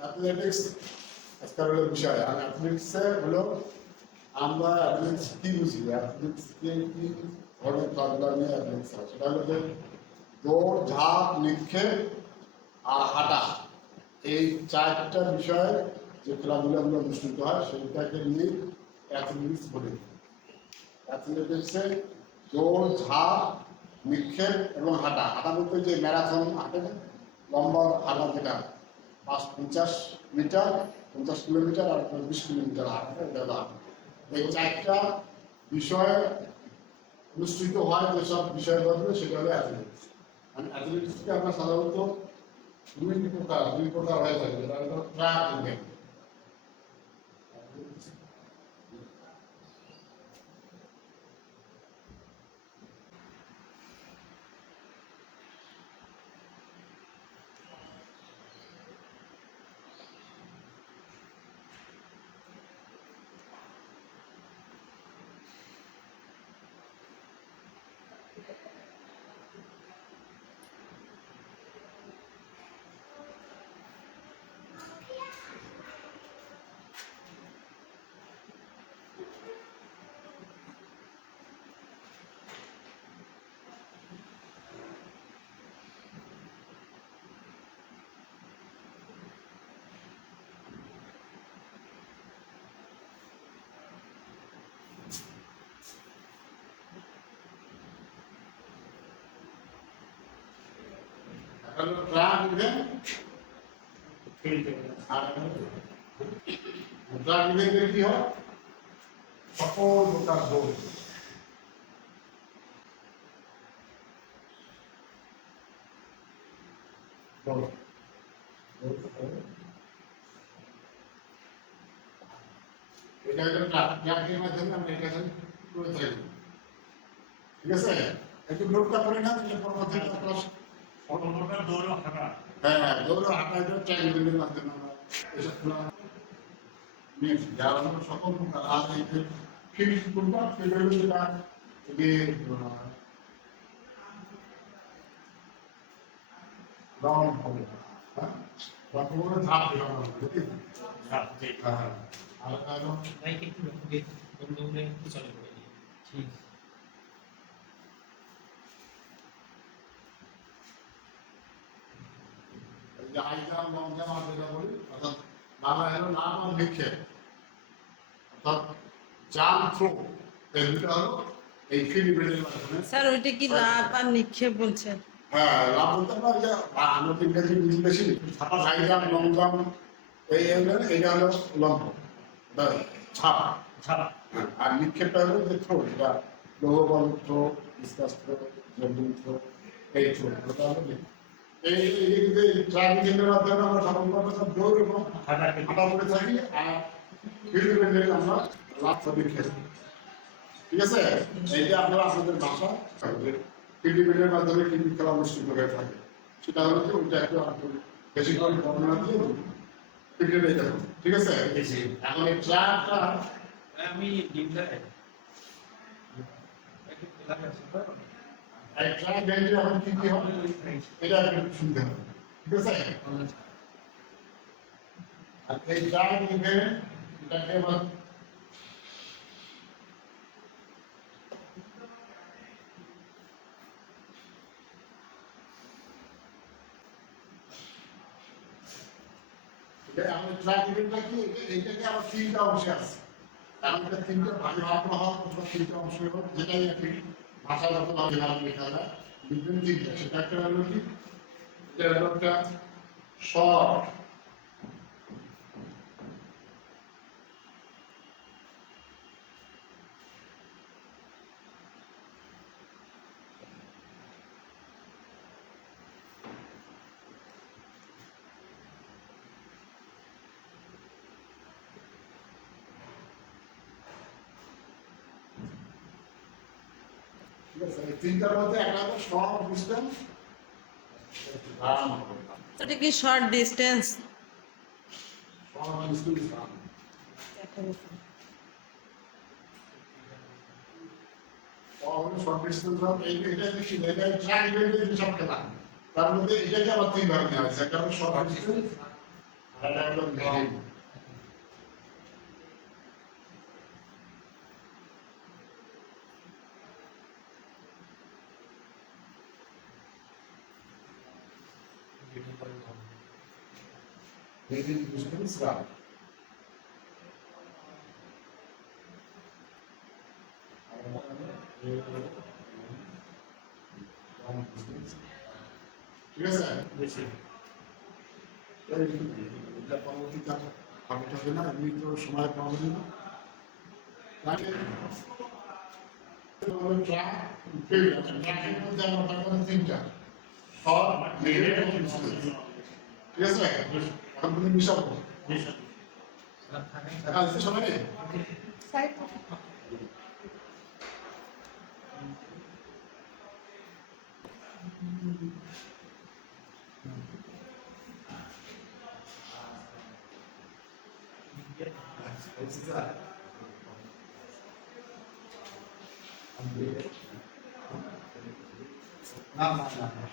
Athletics আজকাল হলো বিষয়। আর অ্যাথলেটিক্সে হলো আমরা অ্যাথলেটিক্স কি বুঝি, অ্যাথলেটিক্সকে কি ধরনের খেলাধুলা নিয়ে অ্যাথলেটিক্স হয়, সেটা হলো যে দৌড়, ঝাঁপ, নিক্ষেপ আর হাঁটা, এই চারটা বিষয়ে যে খেলাধুলাগুলো অনুষ্ঠিত হয় সেইটাকে নিয়ে অ্যাথলেটিক্স বলে। অ্যাথলেটিক্সে দৌড়, ঝাঁপ, নিক্ষেপ এবং হাঁটা। হাঁটা বলতে যে ম্যারাথন হাঁটে, লম্বা হাঁটা, যেটা 50 মিটার, 50 কিলোমিটার আর 20 কিলোমিটার হাঁটা, এটা হলো হাঁটা। এই চারটা বিষয়ে অনুষ্ঠিত হয় যেসব বিষয়ের মধ্যে, সেটা হলো অ্যাথলেটিক্স। মানে অ্যাথলেটিক্সকে আমরা সাধারণত দুই প্রকার হয়ে থাকে, যেটা হলো ট্র্যাক ইভেন্ট। ট্র্যাক ইভেন্ট আর ট্র্যাক ইভেন্টে কি হয়, সকল প্রকার দৌড়, এটা হলো ট্র্যাকের মাধ্যমে আমরা এটা করে থাকি। ঠিক আছে, একটু নোটটা করে না, দৌড় হাঁটা, হ্যাঁ দৌড় হাঁটা, এটা ট্র্যাক ইভেন্টের মাধ্যমে আমরা এসব খেলা নিয়েছি। যার আমরা সকল প্রকার আর এই যে ফিল্ড কোনটা, ফিল্ড হলো যেটা রাউন্ড হবে, হ্যাঁ বর্তমানে ধাপ দিলাম আর কারণ একটু বন্ধুগুলো একটু চালু করে দিই। ঠিক হাই জাম্প, লং জাম্প আর যেটা বলি, অর্থাৎ বাংলা হলো লাভ আর নিক্ষেপ, অর্থাৎ জাম্প থ্রো, এই দুটো হলো এই ফিল্ড ইভেন্টের মাধ্যমে। স্যার ওইটা কি লাভ আর নিক্ষেপ বলছেন? হ্যাঁ, লাভ বলতে আমরা যে আমরা তো ইংরেজি বুঝি বেশি, হাই জাম্প, লং জাম্প, এইটা হলো লম্ব, ছাপ ছাপ। আর নিক্ষেপটা হলো যে থ্রো, যেটা লৌহ বল throw, discus throw, javelin throw, এই থ্রো, ওটা হলো এই ট্র্যাক ইভেন্টের মাধ্যমে আমরা সাধারণত দৌড় এবং হাঁটা করে থাকি, আর ফিল্ড ইভেন্টে আমরা লাভ নিক্ষেপ। ঠিক আছে, এইটা আপনারা আপনাদের ভাষা ফিল্ড ইভেন্টের মাধ্যমে ক্রিকেট খেলা অনুষ্ঠিত হয়ে থাকে, সেটা হলো যে ওইটা একটু বেশি করে বর্ণনা দিয়ে ক্রিকেট এই যাবো। ঠিক আছে, এখন এই ট্র্যাকটা আমি ডিমটা এই ট্র্যাক ইভেন্টে এখন কি কি হবে এটা একটু শুনতে হবে। ঠিক আছে, আর এই ট্র্যাক ইভেন্ট এটাকে আবার আমাদের ট্র্যাক ইভেন্টটা কি, এইটাকে আবার তিনটা অংশে আছে, কারণ এটা তিনটা ভাগে ভাগ করা হয়, অথবা তিনটা অংশ হবে, যেটাই একটি ভাষাগতভাবে লেখা যায় বিভিন্ন তিনটা। সেটা একটা হলো কি, এটা হলো একটা স্বর, ঠিক আছে, এই তিনটার মধ্যে একটা হলো শর্ট ডিস্টেন্স, এটা কি short distance? Our school is wrong. Our short distance of এটা বেশি এটা ট্রাক ইভেন্টের সব খেলা তার মধ্যে এটাকে আবার তিন ভাগ নেওয়া হয়েছে কারণ শর্ট ডিস্টেন্স আর এটা হলো long medium distance run. Long distance. ঠিক আছে বেশি এটা পরবর্তীতে হবে হবে না এমনি তো সময় পাবো না তাহলে ট্রাক ফিল্ড আছে ট্রাকের মধ্যে আমরা পাবো তিনটা শর্ট মিডিয়াম এবং ডিস্টেন্স ঠিক আছে এখন তুমি মিশাবো বেশি দেখা যাচ্ছে সবাই না না না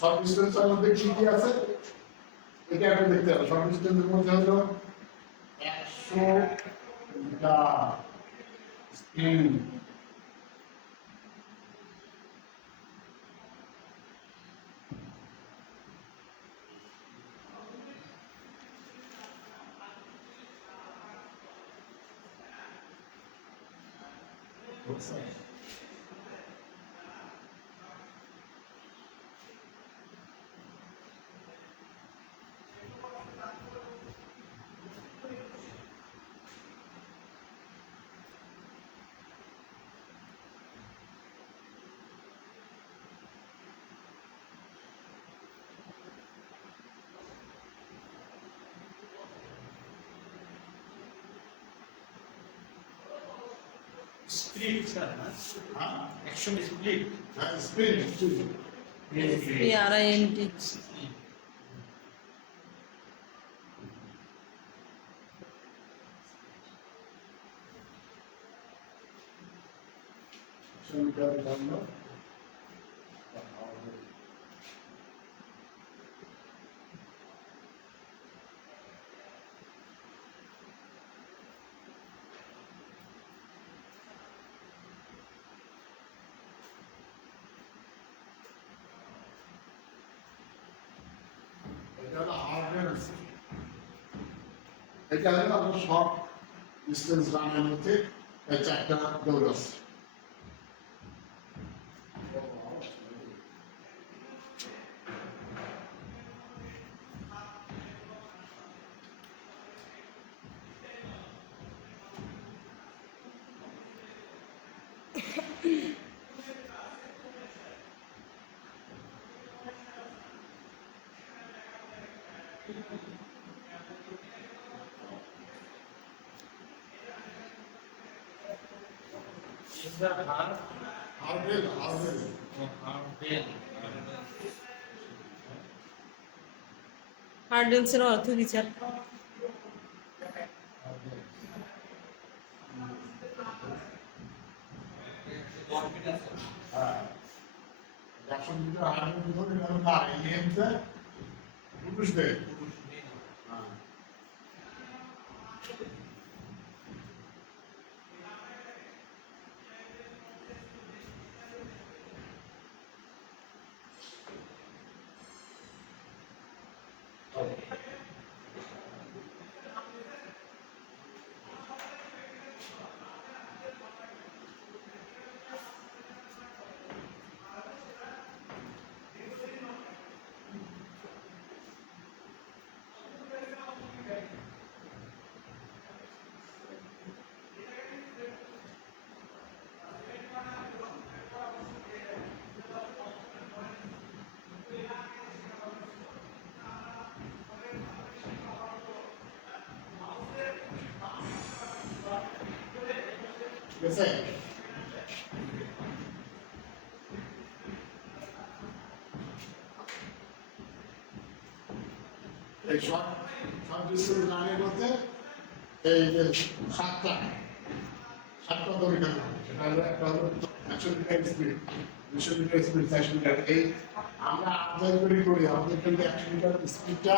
শর্ট ডিস্টেন্সের মধ্যে কি কি আছে এটা আপনি দেখতে হবে শর্ট ডিস্টেন্সের মধ্যে হলো 100 মিটার স্পিড স্প্লিট স্যার না হ্যাঁ action split speed PRINT metre বন্ধ এটা হলো হার্ডওয়্যার এটা হলো আপনার শর্ট ডিস্টেন্স রানের মধ্যে এই চারটা দৌড় আছে স্যার হার্ডওয়্যার হার্ডেলসের অর্থ কি স্যার হ্যাঁ 100 মিটার হার্ডওয়্যার ভিতরে গেল না এমতে পুরুষদের হ্যাঁ ঠিক আছে? এই শর্ট ডিস্টেন্স রানের মধ্যে এই যে সাতটা দড়ি টানা হয়। সেটা হলো একটা হলো 100 metre speed, 200 metre speed, 400 metre. এই আমরা আদায় করি আমাদের কিন্তু 100 মিটার স্পিডটা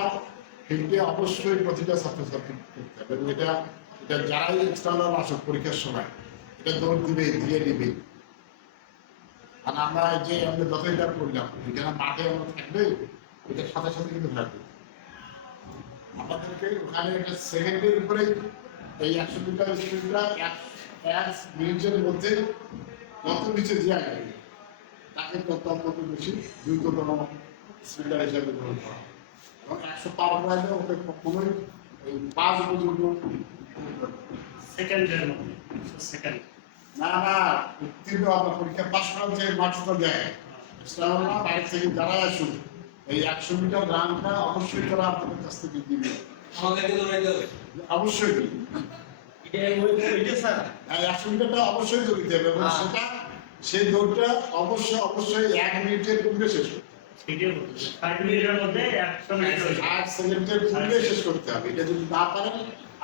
ফিল্ডে অবশ্যই প্রতিটা ছাত্রছাত্রী করতে হবে। এবং এটা যারাই এক্সটার্নাল আসুক পরীক্ষার সময় এটা দৌড় দিয়ে দিবে। আর আমরা যতই এটা করলাম এখানে মাঠে আমরা থাকবে, এটার সাথে সাথে কিন্তু থাকবে। আমাদেরকে ওখানে একটা সেকেন্ডের উপরে এই 100 মিটার স্পিডটা এক মিনিটের মধ্যে কত নিচে যায় তাকে তত বেশি দ্রুততম স্পিডার হিসাবে গ্রহণ করা হয়। এবং 100 পার হলে ওকে কখনোই এই 5 পর্যন্ত সেকেন্ডের মধ্যে সেকেন্ড না উত্তীর্ণ আমরা পরীক্ষা পাস করার যে মার্কসটা দেয় সেটা হলো না বাইরে থেকে যারা আসুন এই 100 মিটার রানটা অবশ্যই তারা আপনাদের কাছ থেকে দিবে। আমাদেরকে দৌড়াইতে হবে। অবশ্যই দিবে। স্যার 100 মিটারটা অবশ্যই দৌড়িতে হবে এবং সেটা সেই দৌড়টা অবশ্যই 1 মিনিটের পূর্বে শেষ করতে হবে। 5 মিনিটের মধ্যে 100 মিটার 8 সেকেন্ডের পূর্বে শেষ করতে হবে। এটা যদি না পারেন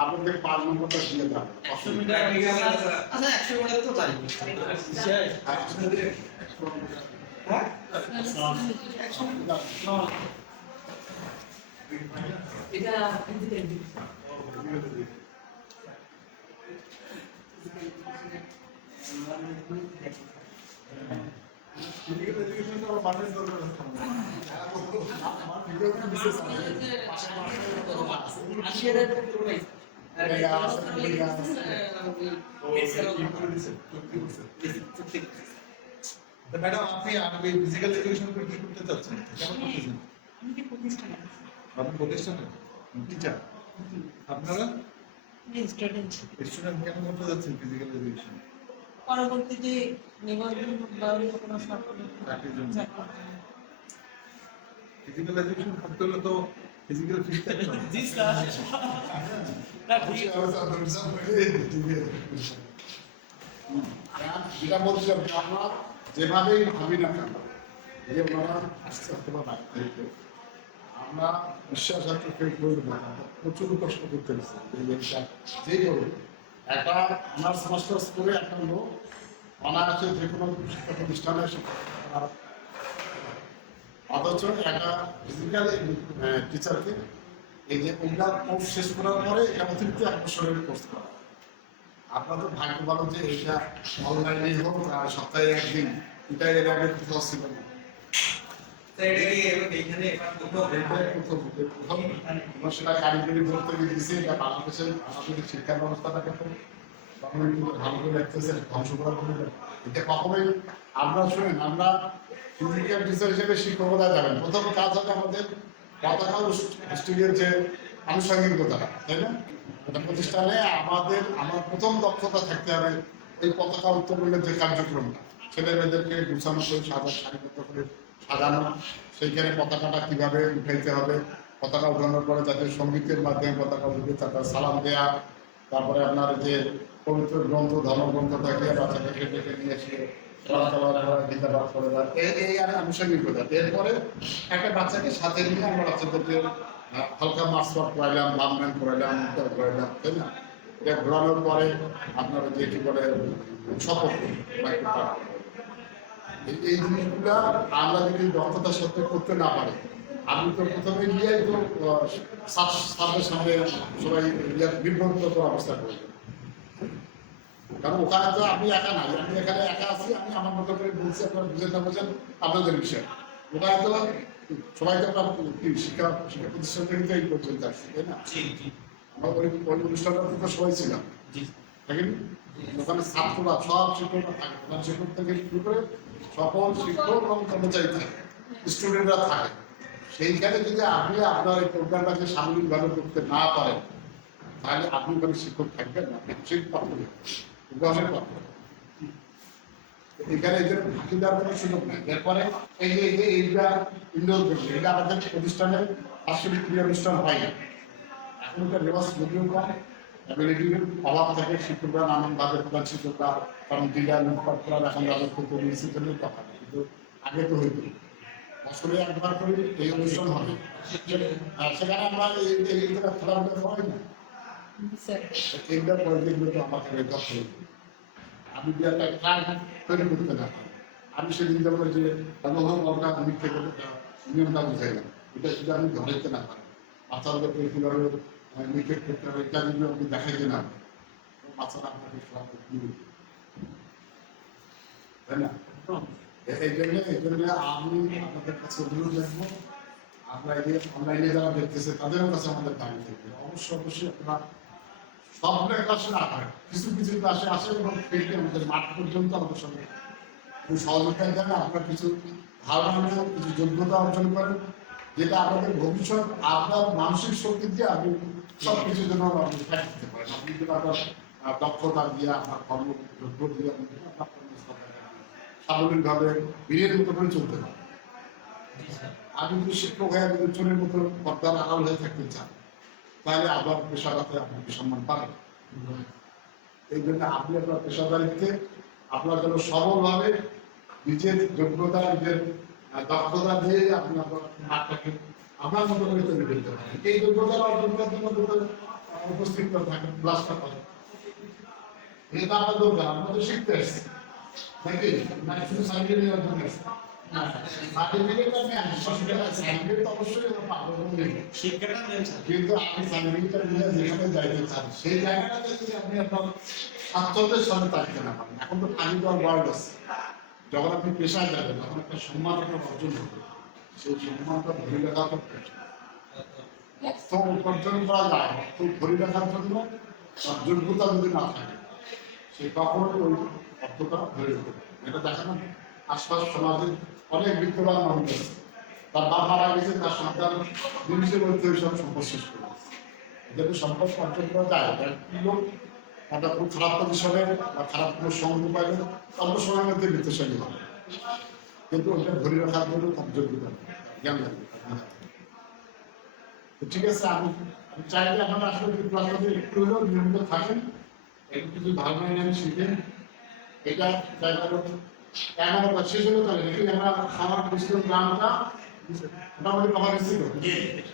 আপনাদের 5 নম্বরটা দিয়ে দেবেন। 100 মিটার আচ্ছা 100 মিটার তো জানি হ্যাঁ এটা ম্যাডাম আপনি ফিজিক্যাল এডুকেশন কি করতে চাচ্ছেন? কেমন করতেছেন? আপনি প্রতিষ্ঠানে টিচার, আপনারা স্টুডেন্ট স্টুডেন্ট কেন করতে যাচ্ছেন ফিজিক্যাল এডুকেশন? পরবর্তীতে নিবন্ধন বা অন্য কোনো সাফল্য চাকরির জন্য। ফিজিক্যাল এডুকেশন করতে হলে তো ফিজিক্যাল ফিট থাকতে হবে। জি স্যার যেটা বলছিলাম যে আমরা যেভাবেই ভাবি না কেন যে ওনারা আসতে অথবা বাইরে থেকে আমরা বিশ্বাসঘাতক করবো না, প্রচুর কষ্ট করতে হচ্ছে। যেই করুন একটা অনার্স মাস্টার্স করে একটা লোক অনার্সে যে কোনো শিক্ষা প্রতিষ্ঠানে অথচ একটা ফিজিক্যাল টিচারকে এই যে ওইটা কোর্স শেষ করার পরে এটা অতিরিক্ত 1 বছরের কোর্স করা। আপনার তো ভাগ্য ভালো যে এটা অনলাইনে হোক সপ্তাহে একদিন, এটা এর আগে কোথাও ছিল না। আমরা সেটা কারিগরি বলতে দিয়েছি, এটা বাংলাদেশের আমাদের শিক্ষা ব্যবস্থাটাকে তো কখনোই কিন্তু ভালো করে রাখতেছে, ধ্বংস করার কোনো এটা কখনোই আমরা শুনেন আমরা ফিজিক্যাল টিচার হিসেবে শিক্ষকতা যাবেন প্রথম কাজ হবে আমাদের পতাকা হোস্টেলের যে আনুষঙ্গিকতা, তাই না? একটা প্রতিষ্ঠানে আমার প্রথম দক্ষতা থাকতে হবে এই পতাকা উত্তোলনের যে কার্যক্রমটা, ছেলে মেয়েদেরকে গুছানো করে সারিবদ্ধ করে সাজানো, সেইখানে পতাকাটা কিভাবে উঠাইতে হবে, পতাকা উঠানোর পরে তাদের সঙ্গীতের মাধ্যমে পতাকা উঠে তারপর সালাম দেয়া, তারপরে আপনার যে পবিত্র গ্রন্থ ধর্মগ্রন্থ থাকে বাচ্চাদেরকে ডেকে নিয়ে এসে গীতাপাঠ করে দেওয়া, এই আর আনুষঙ্গিকতা। এরপরে একটা বাচ্চাকে সাথে নিয়ে আমরা বাচ্চাদেরকে হালকা মার্চ ওয়ার্ক করাইলাম, বামম্যান করাইলাম, করাইলাম, তাই না? এটা ঘোরানোর পরে আপনার যে কি বলে শপথ এই জিনিসগুলা আমরা যদি দক্ষতার সাথে করতে না পারি, আমি তো প্রথমে গিয়ে তো সামনের সামনে সবাই বিভ্রান্তকর অবস্থা করবো। কারণ ওখানে তো আমি একা নাই, আমি এখানে একা আছি, আমি আমার মতো করে বলছি, আপনারা বুঝেন না বোঝেন আপনাদের বিষয়। ওখানে তো সবাই তো আপনার শিক্ষা প্রতিষ্ঠান থেকে তো এই পর্যন্ত আসছি, তাই না? আমরা ওই অনুষ্ঠানটা তো সবাই ছিলাম, দেখেন ওখানে ছাত্ররা সব শিক্ষকরা থাকে, প্রধান শিক্ষক থেকে শুরু করে সকল শিক্ষক এবং কর্মচারী থাকে, স্টুডেন্টরা থাকে। সেইখানে যদি আপনি আপনার এই প্রোগ্রামটাকে সাময়িকভাবে করতে না পারেন তাহলে আপনি ওখানে শিক্ষক থাকবেন না, সেই পাত্র উদ্ভাসের পাত্র। এখানে এদের ফাঁকি দেওয়ার কোনো সুযোগ নেই। এরপরে এই যে এইটা ইনডোর করবে, এটা আমাদের প্রতিষ্ঠানে বাৎসরিক ক্রিয়া অনুষ্ঠান হয় না। এখন এটা রেওয়াজ যদিও কম, অ্যাবিলিটির অভাব থেকে শিক্ষকরা নানানভাবে প্রধান শিক্ষকরা কারণ ডিলার লুটপাট করার এখন রাজত্ব করে নিয়েছে কথা না। কিন্তু আগে তো হইতো বছরে একবার করে এই অনুষ্ঠান হবে সেখানে আমরা এইগুলো খেলাধুলা করাই না স্যার এইগুলো পরে দেখবে তো আমাকে দক্ষ আমি যে একটা ট্রাক তৈরি করতে না পারি। আমি সেদিন যেমন যে অনুভব আমি থেকে নিয়মটা বুঝাইলাম এটা শুধু আমি ধরাইতে না পারি বাচ্চাদের কীভাবে নিক্ষেপ করতে হবে এটা যদি আপনি দেখাইতে না পারেন বাচ্চারা আপনাকে খেলা করতে দিবে তাই না? এই জন্য আমি আপনাদের কাছে অনুরোধ রাখবো আমরা এই অনলাইনে যারা দেখতেছে তাদেরও কাছে আমাদের দাবি থাকবে অবশ্যই আপনারা সব ক্লাসে না পারেন কিছু কিছু ক্লাসে আসে এবং ফিল্ডে আমাদের মাঠ পর্যন্ত আমাদের সঙ্গে সহযোগিতা দেন আপনার কিছু ধারণা নেন কিছু যোগ্যতা অর্জন করেন যেটা আপনাদের ভবিষ্যৎ আপনার মানসিক শক্তি দিয়ে আপনি সব কিছুর জন্য আপনি ত্যাগ দিতে পারেন আপনি যদি আপনার দক্ষতা দিয়ে আপনার কর্মযোগ্য দিয়ে আপনার স্বাভাবিকভাবে বীরের মতো করে চলতে পারেন। আমি যদি শিক্ষক হয়ে যদি চুনের মতো পর্দার আড়াল হয়ে থাকতে চান তাহলে আবার পেশাদাতে আপনাকে সম্মান পাবেন। এই জন্য আপনি আপনার পেশাদারিত্বে আপনার জন্য সবলভাবে নিজের যোগ্যতা নিজের দক্ষতা দিয়ে আপনি আপনার মাঠটাকে আপনার মতো করে তৈরি করতে পারেন। এই যোগ্যতা অর্জন করার জন্য উপস্থিত থাকেন ক্লাসটা করেন এটা আমার দরকার আমরা তো শিখতে আসছি নাকি না শুধু সার্টিফিকেট নেওয়ার জন্য সার্টিফিকেট আমি সার্টিফিকেট অবশ্যই শিক্ষাটা মেন স্যার কিন্তু আপনি সার্টিফিকেটটা নিয়ে যেখানে যাইতে চান সেই জায়গাটাতে যদি আপনি আপনার স্বাচ্ছন্দ্যের সাথে থাকতে না পারেন এখন তো খালি দেওয়ার ওয়ার্ড আছে যখন আপনি পেশায় যাবেন তখন একটা সম্মান আপনার অর্জন হবে সেই সম্মানটা ধরে রাখা তো অর্থ উপার্জন করা যায় অর্থ ধরে রাখার জন্য তার যোগ্যতা যদি না থাকে সে কখনোই ওই অর্থটা ধরে রাখতে পারে এটা দেখা না আশপাশ সমাজে অনেক বিত্তবান মানুষ আছে তার বাপ মারা গেছে তার সন্তান জিনিসের মধ্যে ওইসব সম্পদ শেষ করে এদের সম্পদ অর্জন করা যায় লোক একটা খুব খারাপ পজিশনে বা খারাপ কোনো সঙ্গ পাইলে অল্প সময়ের মধ্যে বিত্তশালী হবে কিন্তু ওইটা ধরে রাখার জন্য খুব যোগ্যতা জ্ঞান লাগবে ঠিক আছে আমি চাইলে আপনারা আসলে ক্লাসে একটু হলেও নিয়মিত থাকেন একটু কিছু ধারণা নেন শিখেন এটা জায়গাটা এমন শেষ হলো তাহলে নাকি আমরা খাবার পরিষ্কার গ্রামটা মোটামুটি কভার হয়েছিল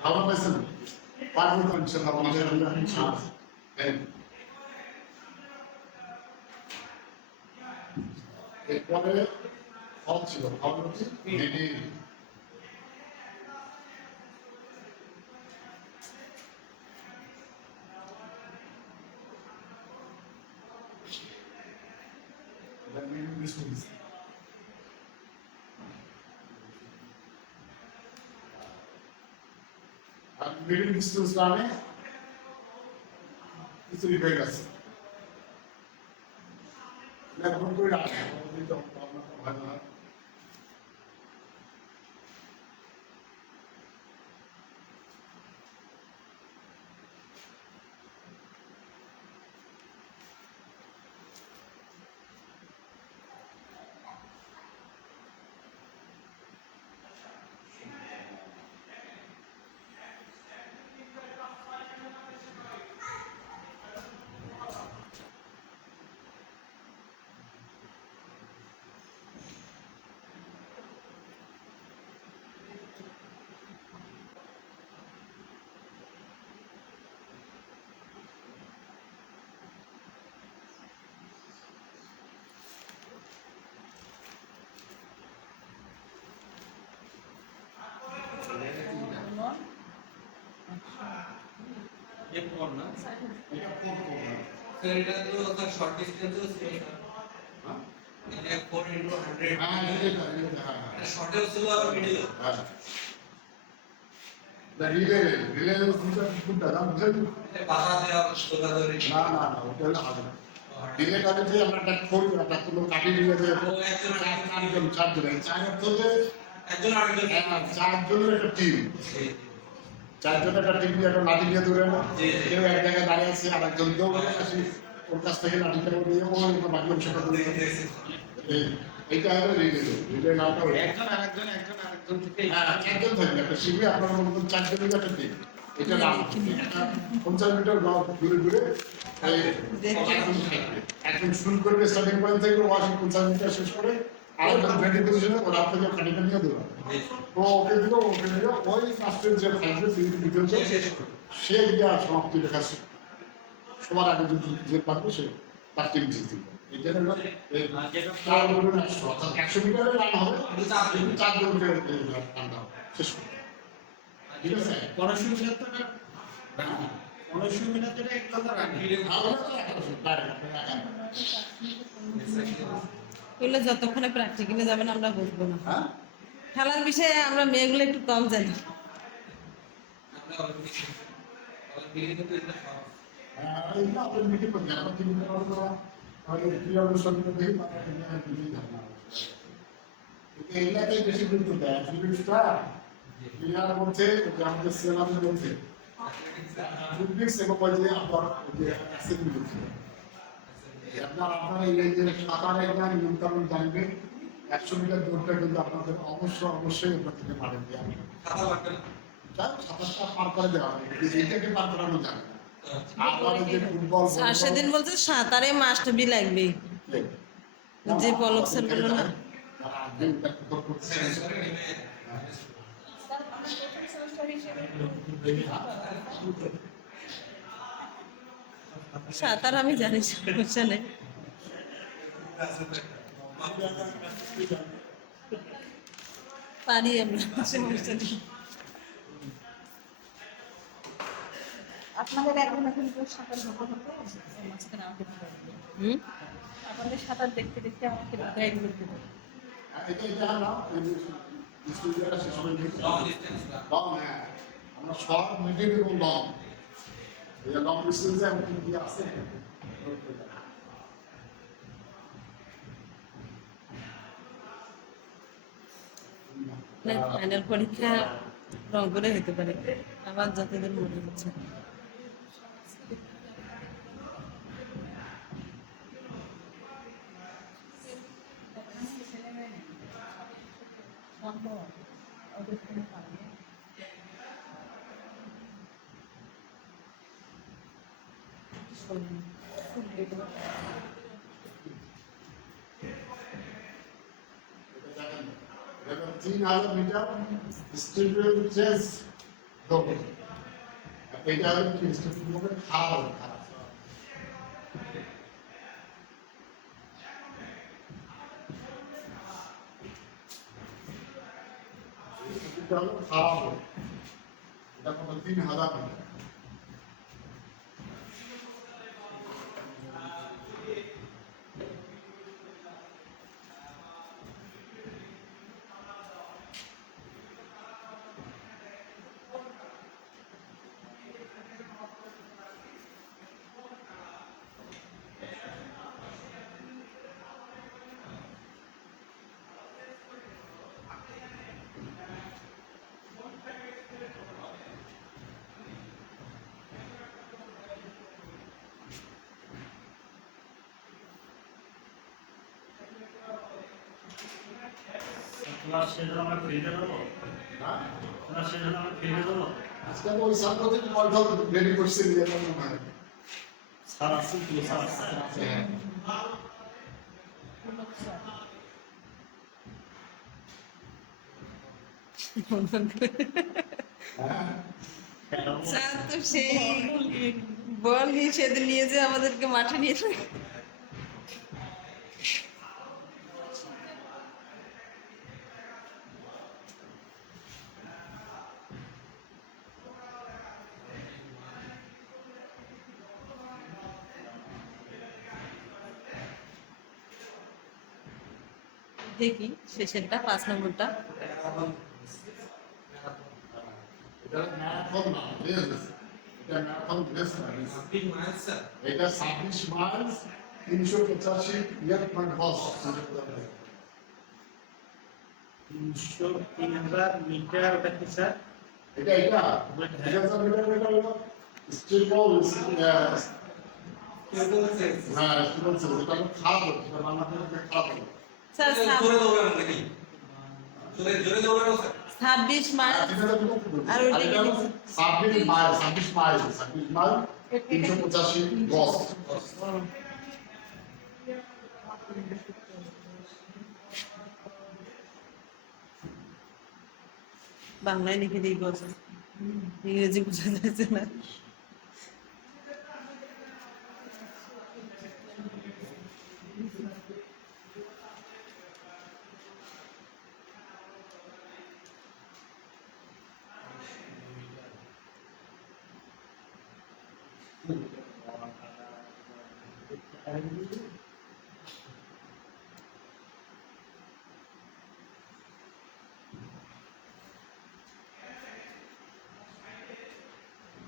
খাবার পাইছেন পারবো তো ইনশাল্লাহ আমাদের এরপরে ফল ছিল ফল হচ্ছে মিডিল ডিস্টেন্স নামে কিছু রিপেয়ার আছে এখন করে রাখা ভালো না এক পর না এটা কোন প্রোগ্রাম স্যার এটা তো স্যার শর্ট ডিসটেন্স তো ছিল স্যার এটা 4 × 100 হ্যাঁ এটা হ্যাঁ শর্টেও ছিল আর ভিডিও হ্যাঁ রিলে কোনটা দাম বুঝেন বাধা দেওয়া সোজা ধরে না ওটা হলো হবে না রিলে কাটে যে আমরা একটা খোল একটা কোনো কাটি দিয়ে যে ও একজন চারজন চার অর্থ যে একজন আরেকজন চারজনের একটা টিম চারজনের একটা টিম দিয়ে একটা লাঠি দিয়ে ধরে কেউ এক জায়গায় দাঁড়িয়ে আছে আর একজন দৌড়ে আসি ওর কাছ থেকে লাঠিটা নিয়ে ওই বাকি অংশটা ধরে এইটা হবে রিলে নামটা একজন আরেকজন থেকে হ্যাঁ চারজন থাকবে একটা শিবির আপনার মতো চারজনের একটা টিম এটা না 50 মিটার ঘুরে ঘুরে এই একদম শুরু করবে স্টার্টিং পয়েন্ট থেকে ওয়াশ 50 মিটার শেষ করে আরেকটা রেডি পজিশনে ওরা আপনাকে খানিকটা নিয়ে দেবে তো ওকে দিল ওই ফার্স্টের যে ফাইনাল ভিডিও সে গিয়ে সমাপ্তি লেখা সবার আগে যদি যে পারবে সে তার টিম জিতবে এটা হলো এই 100 মিটারে রান হবে 4 জনকে রান হবে শেষ হবে। ঠিক আছে এগুলো যতক্ষণে প্র্যাকটিক্যালে যাবেন আমরা বুঝবো না। খেলার বিষয়ে আমরা মেয়েগুলো একটু কম জানি। এলাকায় বেশি গুরুত্ব দেয় ক্লিয়ার বলছে আমাদের সিলেবাসে বলছে ফিজিক্স এবং যে আপনার যে অ্যাসেম্বলি আপনার এই যে সাঁতারের জ্ঞান নিয়মকানুন জানবেন 100 মিটার দৌড়টা কিন্তু আপনাদের অবশ্যই আপনার থেকে পারেন সাঁতারটা পার করে দেওয়া হবে এইটাকে পার করানো যাবে না। আপনার যে ফুটবল স্যার সেদিন বলছে সাঁতারে মাস্ট বি লাগবে, যে পলক স্যার বললো না। সাঁতার আমি জানি, সমস্যা নেই। পারি আমরা, সমস্যা নেই। আপনাদের এখন কিন্তু সাঁতার হতে মাঝখানে আমাকে দিতে হবে। আপনাদের সাঁতার দেখতে দেখতে আমাকে গাইড করতে হবে। এটা না স্টুডিওটা শেষ করে দিচ্ছি লং হ্যাঁ আমরা শর্ট মিডিয়াম এবং লং এই লং ডিস্টেন্সে আমি কি আছে ফাইনাল পরীক্ষা রংপুরে হতে পারে, আবার যতদূর মনে হচ্ছে। এবার 3000 মিটার স্টুডিও চেস দৌড় এটা হলো কি স্টুডিও খারাপ এটা হলো খারাপ এটা কত 3000 মিটার ক্লাস শেষ হলে আমরা ফিরে যাবো। হ্যাঁ ক্লাস শেষ হলে আমরা ফিরে যাবো। আজকে ওই ছাত্রদের কলটা রেডি করছে নিয়ে যাবো না স্যার আসছেন তো, স্যার আসছেন। স্যার তো সেই বল নিয়ে সেদিন নিয়ে যে আমাদেরকে মাঠে নিয়ে যায়। দেখি শেষেরটা 5 নম্বরটা এটা ম্যারাথন না রেস এটা ম্যারাথন রেস না এটা 26 মাইল 385 1.5 3,000 মিটার ওটা কি স্যার? এটা 3000 মিটার এটা হলো স্ট্রিট বল হ্যাঁ স্ট্রিট বল এটা হলো খারাপ এটা বাংলাদেশের খারাপ স্যার জোরে দৌড়ানো নাকি? জোরে দৌড়ানো স্যার? 26 মাইল আর ওইদিকে 26 মাইল 385 গজ। বাংলায় লিখে দিই গজ, ইংরেজি বোঝা যাচ্ছে না।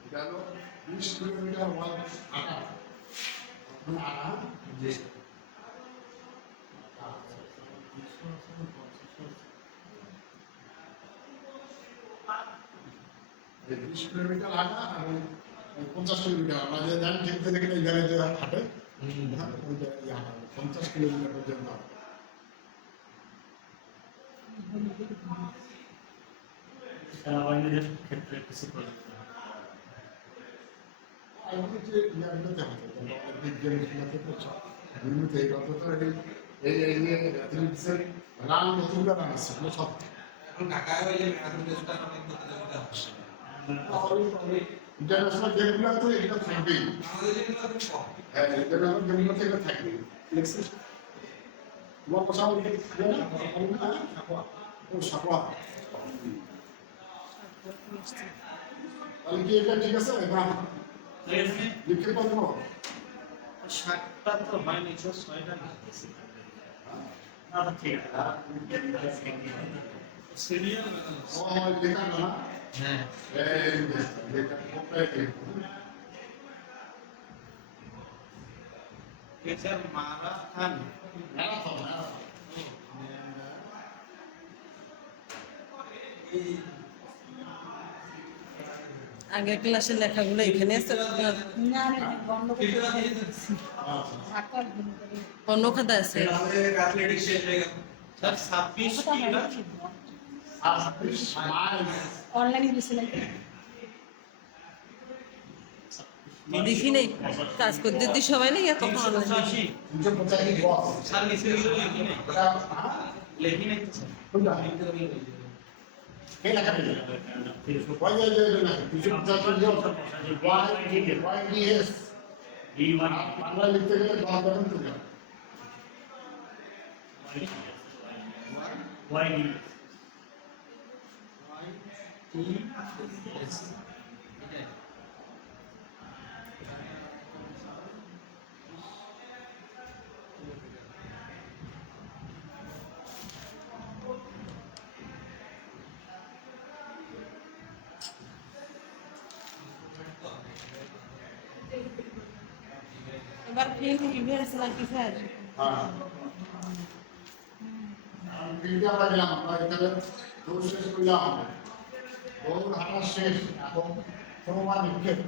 এটা হলো 20 কিলোমিটার হাঁটা। জি। 20 কিলোমিটার হাঁটা এবং 50 কিলোমিটার আমরা যে জানি খেলতে দেখে এই জায়গায় যে হাঁটে, হ্যাঁ, ওই জায়গায় হাঁটা 50 কিলোমিটার পর্যন্ত হাঁটা। সেনাবাহিনীর ক্ষেত্রে কিছু প্রয়োজন। আমাদের যে ইয়াগুলোতে হাঁটে, বিজ্ঞানীগুলোতে তো সব এমনিতে এই অন্তত এই যে অ্যাথলেটিক্সের রান নতুনটা রান আছে, এগুলো সব এখন ঢাকায় ওই যে ম্যারাথন রেসটা অনেক প্রতিযোগিতা হচ্ছে। ইন্টারন্যাশনাল গেমগুলোতে এটা থাকবেই। আমাদের যেগুলো খুব কম। হ্যাঁ, ইন্টারন্যাশনাল গেমগুলোতে এটা থাকবেই। তোমার কথা বলতে ও সাপোয়া, তাহলে কি এটা ঠিক আছে না? লিখতে পারবো? 60টা তো হয়নি, 6টা লিখতেছি। না ঠিক আছে। সিরিয়াল ও লেখা না? হ্যাঁ। এই লেখা কোথায় লিখবো? টিচার মারাথান ম্যারাথন, আগের ক্লাসের লেখাগুলো এখানে আছে, না আমি বন্ধ করে দিয়েছি। আকার দিন করে অন্য খাতায় আছে। আমাদের অ্যাথলেটিক্স শেষ হয়ে গেল। স্যার 26 কথা কি না? হয়েছে 26 মাইল। অনলাইনে দিয়েছিলাম। দেখি নেই, কাজ করতে দিই সবাই নেই তখন online 385 385 গজ। স্যার নিচে গেলে লিখি নাই, এটা লিখি নাই তো স্যার। কোনটা? কে লেখা দিল? Why are you doing that? 385 গজ। YDS। বাংলা লিখতে গেলে গজ দেবেন তো কেন? এবার ফিল্ম ইভেন্টস নাকি স্যার? হ্যাঁ। ফিল্ডে আমরা গেলাম, আমরা এখানে দৌড় শেষ করলাম, দৌড় হাঁটা শেষ, এখন প্রমাণ নিক্ষেপ।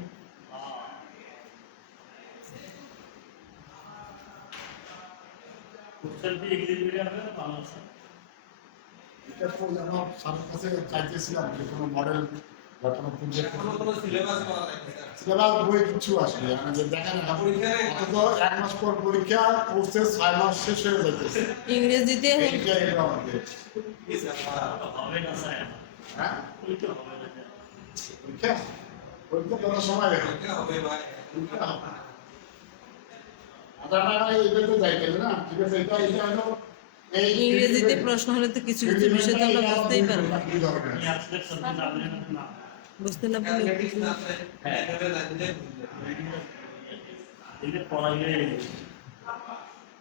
কোশ্চেন কি ইংলিশ মিডিয়ামে না বাংলা স্যার? এটা তো যেন স্যারের কাছে চাইতেছিলাম যে কোনো মডেল বা কোনো প্রজেক্ট কোনো সিলেবাস পাওয়া যায় না স্যার। সিলেবাস বই কিছু আসলে আমাদের দেখা না অন্তত 1 মাস পর পরীক্ষা, কোর্সের 6 মাস শেষ হয়ে যাইতেছে। ইংরেজিতে এইটা এটা আমাদের কি স্যার? হবে না স্যার, হ্যাঁ ওই তো হবে না। পরীক্ষা পরীক্ষা কত সময় লাগে? পরীক্ষা হবে ভাই। পরীক্ষা হবে। আধা টাকা এইটা তো যাইতে না, ঠিক আছে, এটা এটা হলো এই ইংরেজিতে প্রশ্ন হলে তো কিছু কিছু বিষয় তো আমরা বুঝতেই পারবো না। আপনি আসলে সত্যি জানেন না। বুঝতে না পারলে অ্যাথলেটিক্স না আছে, এইভাবে জানলে এটা পড়াইলে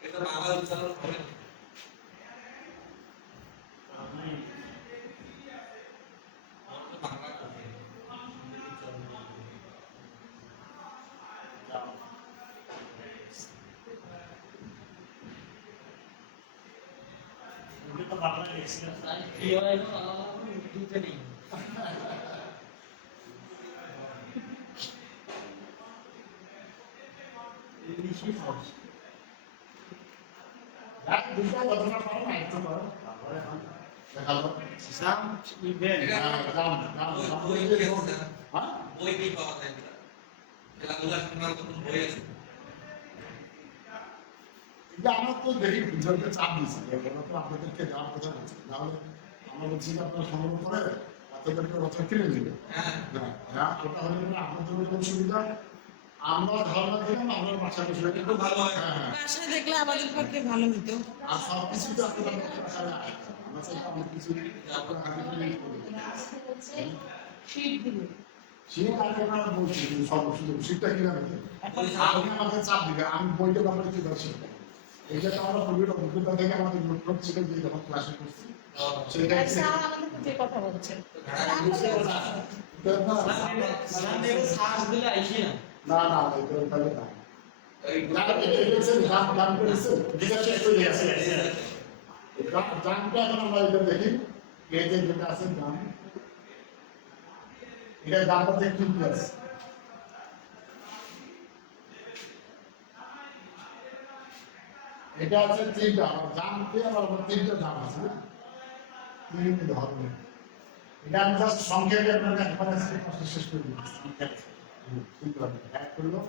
এটা বাংলা উচ্চারণ হবে না। আপনি বাংলা হবে। যাও। ওটা তো বাংলা এক্সপিরিয়েন্স নাই। কি হয় না দুটো নেই। ইংলিশই পড়ছি। দুটো ঘটনা পারো না, একটু পারো, তারপরে দেখালো দাম ইভেন্ট হ্যাঁ দাম বই কি আছে স্যার? হ্যাঁ বই কি পাওয়া যায় স্যার? খেলাধুলা সংক্রান্ত কোনো বই আছে? এটা আমরা তো দেখি গুজরাটে চাপ দিচ্ছি এগুলো তো আপনাদেরকে দেওয়ার কথা বলছি নাহলে আমরা বলছি যে আপনারা সংগ্রহ করে আপনাদেরকে বছর কিনে দিবে হ্যাঁ হ্যাঁ হ্যাঁ ওটা হলে পরে আপনাদের কোনো সুবিধা আমরা ধারণা দিলাম আমরা বাসা বসে একটু ভালো হয়। হ্যাঁ হ্যাঁ বাসায় দেখলে আমাদের পক্ষে ভালো হতো। আর সব কিছু তো আপনাদের পক্ষে আসার আমরা চাই অনেক কিছু আপনার হাতে তুলে শীত দিলে শীত আগে আমরা বলছি সব সুযোগ শীতটা কিনা দেবে আপনি আমাকে চাপ দিবে আমি বইটা ব্যাপারে কি দর্শক এইটা তো আমরা পূর্বের অভিজ্ঞতা থেকে আমাদের নোট করছিলেন যে যখন ক্লাসে করছি সেটা স্যার আমাদেরকে যে কথা বলছেন না না এটা তাহলে না দাম করেছে দামটা এখন আমরা এটা দেখি এই যে যেটা আছে দাম এটা দামটা থেকে কি প্লাস এটা আছে তিনটা আমার দামকে আমার তিনটা দাম আছে না তিন ধরনের এটা আমি জাস্ট সংক্ষেপে আপনাকে একবার শেষ করে দিচ্ছি এক করলো